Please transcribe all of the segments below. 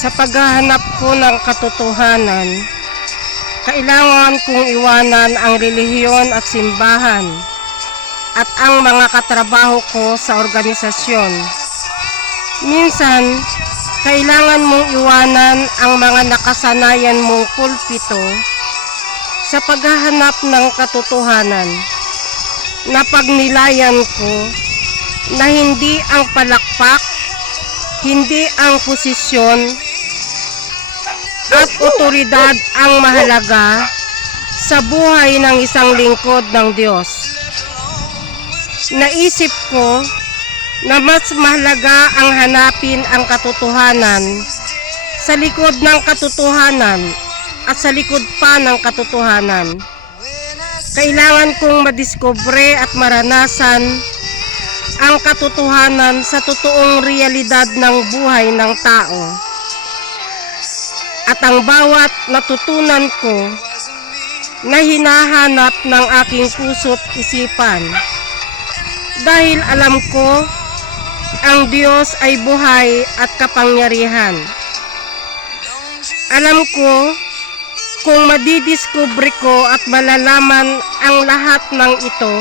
Sa paghahanap ko ng katotohanan, kailangan kong iwanan ang relihiyon at simbahan at ang mga katrabaho ko sa organisasyon. Minsan, kailangan mong iwanan ang mga nakasanayan mong pulpito sa paghahanap ng katotohanan na pagnilayan ko na hindi ang palakpak, hindi ang posisyon at otoridad ang mahalaga sa buhay ng isang lingkod ng Diyos. Naisip ko na mas mahalaga ang hanapin ang katotohanan sa likod ng katotohanan at sa likod pa ng katotohanan. Kailangan kong madiskubre at maranasan ang katotohanan sa totoong realidad ng buhay ng tao. At ang bawat natutunan ko na hinahanap ng aking puso't isipan. Dahil alam ko, ang Diyos ay buhay at kapangyarihan. Alam ko, kung madidiskubre ko at malalaman ang lahat ng ito,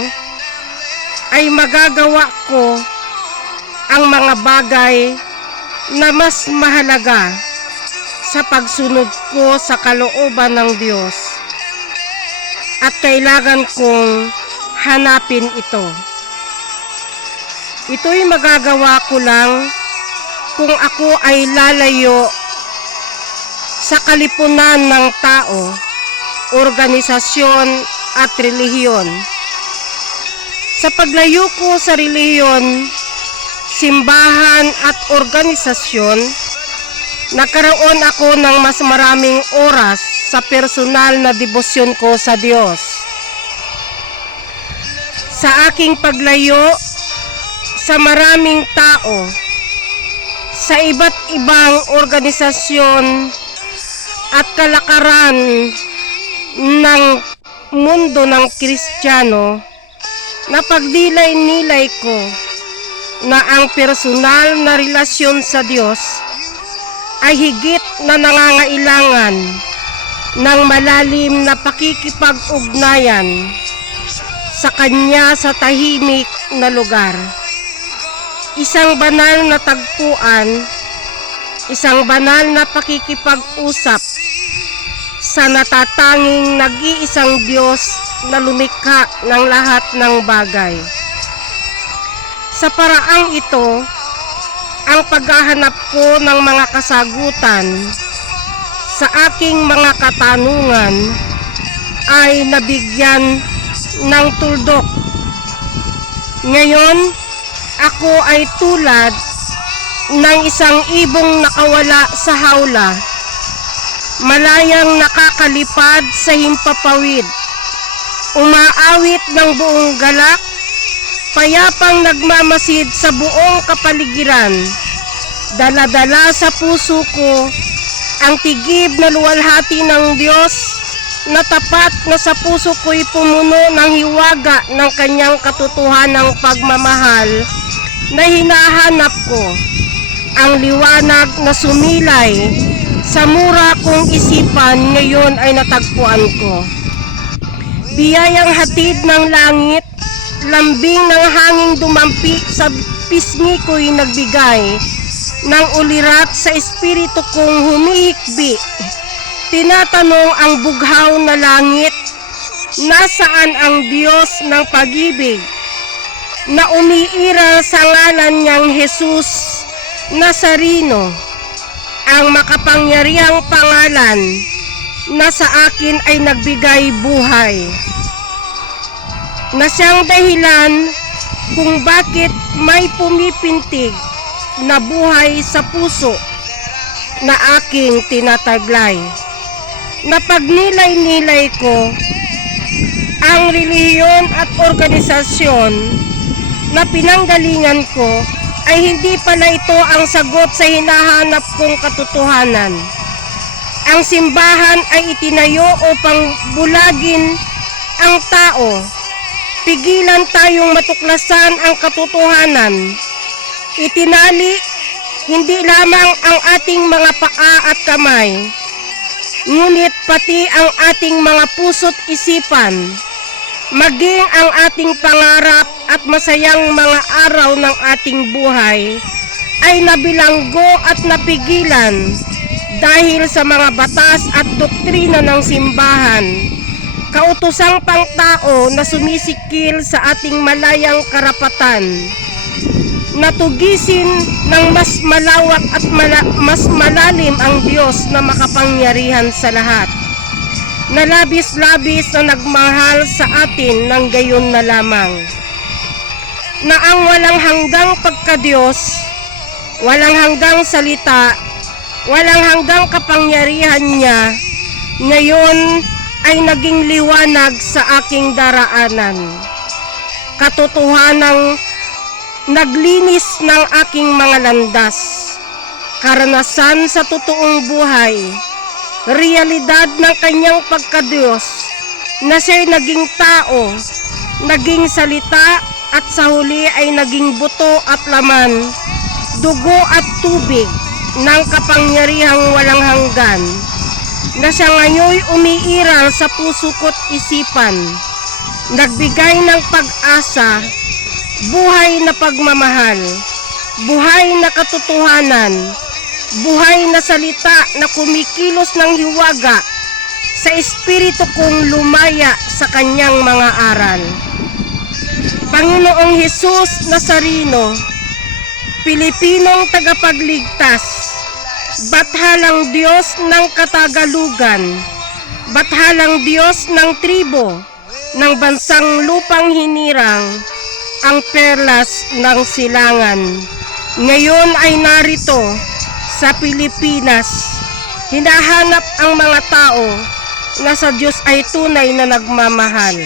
ay magagawa ko ang mga bagay na mas mahalaga sa pagsunod ko sa kalooban ng Diyos at kailangan kong hanapin ito. Ito'y magagawa ko lang kung ako ay lalayo sa kalipunan ng tao, organisasyon at relihiyon. Sa paglayo ko sa relihiyon, simbahan at organisasyon, nagkaroon ako ng mas maraming oras sa personal na debosyon ko sa Diyos. Sa aking paglayo sa maraming tao, sa iba't ibang organisasyon at kalakaran ng mundo ng Kristiyano, na pagdilay-nilay ko na ang personal na relasyon sa Diyos ay higit na nangangailangan ng malalim na pakikipag-ugnayan sa Kanya sa tahimik na lugar. Isang banal na tagpuan, isang banal na pakikipag-usap sa natatanging nag-iisang Diyos na lumikha ng lahat ng bagay. Sa paraang ito, ang paghahanap ko ng mga kasagutan sa aking mga katanungan ay nabigyan ng tuldok. Ngayon, ako ay tulad ng isang ibong nakawala sa hawla, malayang nakakalipad sa himpapawid, umaawit ng buong galak, payapang nagmamasid sa buong kapaligiran, dala-dala sa puso ko ang tigib na luwalhati ng Diyos na tapat na sa puso ko'y pumuno ng hiwaga ng kanyang katotohanang pagmamahal na hinahanap ko ang liwanag na sumilay sa mura kong isipan ngayon ay natagpuan ko. Biyayang hatid ng langit, lambing ng hanging dumampi sa pisngi ko'y nagbigay ng ulirat sa espiritu kong humihikbi. Tinatanong ang bughaw na langit, nasaan ang Diyos ng pag-ibig na umiiral sa ngalan niyang Jesus Nazareno, ang makapangyarihang pangalan na sa akin ay nagbigay buhay. Na siyang dahilan kung bakit may pumipintig na buhay sa puso na aking tinataglay. Na pagnilay-nilay ko ang relihiyon at organisasyon na pinanggalingan ko ay hindi pala ito ang sagot sa hinahanap kong katotohanan. Ang simbahan ay itinayo upang bulagin ang tao. Pigilan tayong matuklasan ang katotohanan. Itinali hindi lamang ang ating mga paa at kamay, ngunit pati ang ating mga puso't isipan, maging ang ating pangarap at masayang mga araw ng ating buhay ay nabilanggo at napigilan dahil sa mga batas at doktrina ng simbahan, kautosang pangtao na sumisikil sa ating malayang karapatan, natugisin ng mas malawak at mala- mas malalim ang Diyos na makapangyarihan sa lahat, na labis-labis na nagmahal sa atin ng gayon na lamang, na ang walang hanggang pagkadiyos, walang hanggang salita, walang hanggang kapangyarihan niya, ngayon ay naging liwanag sa aking daraanan. Katotohanang naglinis ng aking mga landas. Karanasan sa totoong buhay, realidad ng kanyang pagkadiyos na siya'y naging tao, naging salita at sa huli ay naging buto at laman, dugo at tubig ng kapangyarihang walang hanggan na siya ngayon umiiral sa puso ko't isipan, nagbigay ng pag-asa, buhay na pagmamahal, buhay na katotohanan, buhay na salita na kumikilos ng hiwaga sa espiritu kong lumaya sa kanyang mga aral. Panginoong Hesus Nazareno, Pilipinong tagapagligtas, Bathalang Diyos ng Katagalugan, Bathalang Diyos ng tribo, ng bansang lupang hinirang, ang perlas ng silangan. Ngayon ay narito sa Pilipinas, hinahanap ang mga tao na sa Diyos ay tunay na nagmamahal.